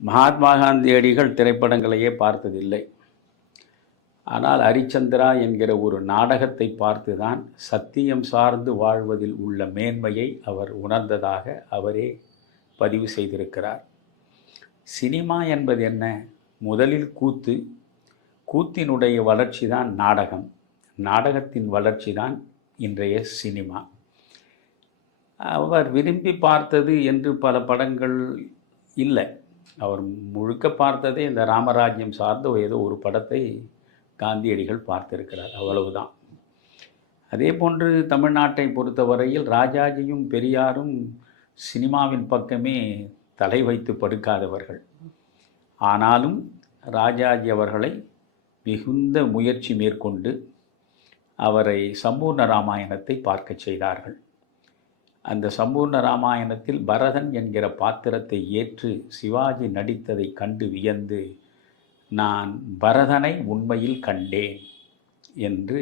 மகாத்மா காந்தியடிகள் திரைப்படங்களையே பார்த்ததில்லை. ஆனால் ஹரிச்சந்திரா என்கிற ஒரு நாடகத்தை பார்த்துதான் சத்தியம் சார்ந்து வாழ்வதில் உள்ள மேன்மையை அவர் உணர்ந்ததாக அவரே பதிவு செய்திருக்கிறார். சினிமா என்பது என்ன? முதலில் கூத்து, கூத்தினுடைய வளர்ச்சி தான் நாடகம், நாடகத்தின் வளர்ச்சி தான் இன்றைய சினிமா. அவர் விரும்பி பார்த்தது என்று பல படங்கள் இல்லை. அவர் முழுக்க பார்த்ததே இந்த ராமராஜ்யம் சார்ந்த ஏதோ ஒரு படத்தை காந்தியடிகள் பார்த்திருக்கிறார், அவ்வளவுதான். அதே போன்று தமிழ்நாட்டை பொறுத்தவரையில் ராஜாஜியும் பெரியாரும் சினிமாவின் பக்கமே தலை வைத்து படுக்காதவர்கள். ஆனாலும் ராஜாஜி அவர்களை மிகுந்த முயற்சி மேற்கொண்டு அவரை சம்பூர்ண ராமாயணத்தை பார்க்க செய்தார்கள். அந்த சம்பூர்ண ராமாயணத்தில் பரதன் என்கிற பாத்திரத்தை ஏற்று சிவாஜி நடித்ததை கண்டு வியந்து, நான் பரதனை உண்மையில் கண்டேன் என்று